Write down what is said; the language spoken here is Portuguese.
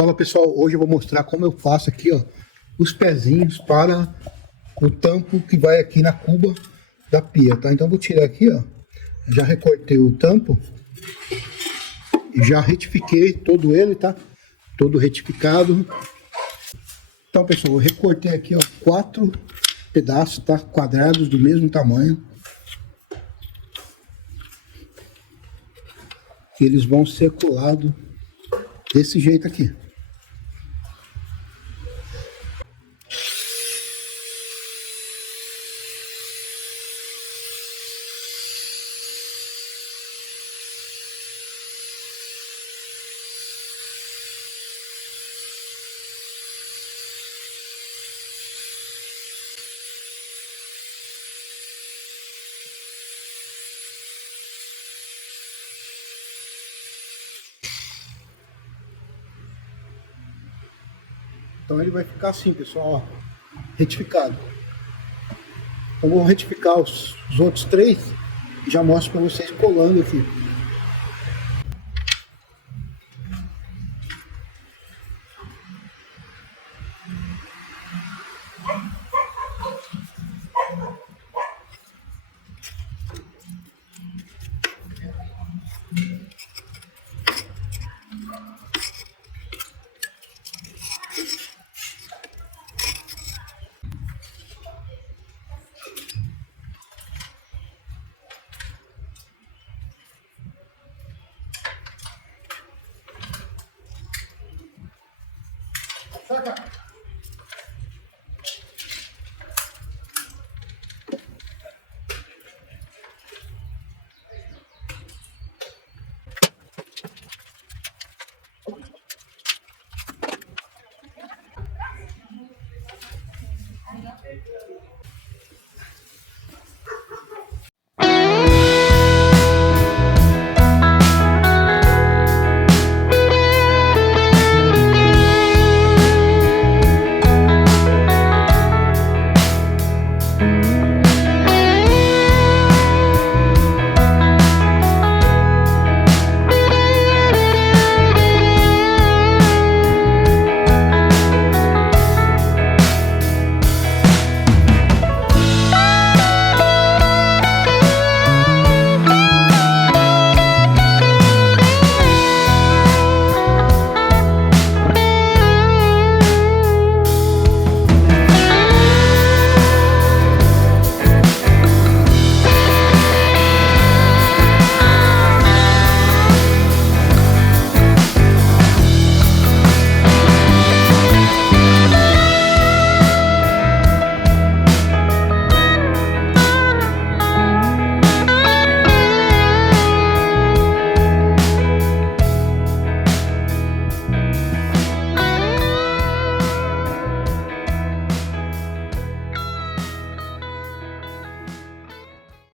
Fala pessoal, hoje eu vou mostrar como eu faço aqui, ó, os pezinhos para o tampo que vai aqui na cuba da pia, tá? Então eu vou tirar aqui, ó, já recortei o tampo e já retifiquei todo ele, tá? Todo retificado. Então pessoal, eu recortei aqui, ó, 4 pedaços, tá? Quadrados do mesmo tamanho. Que eles vão ser colados desse jeito aqui. Então ele vai ficar assim, pessoal, ó, retificado. Eu vou retificar os outros 3 e já mostro para vocês colando aqui. Saca!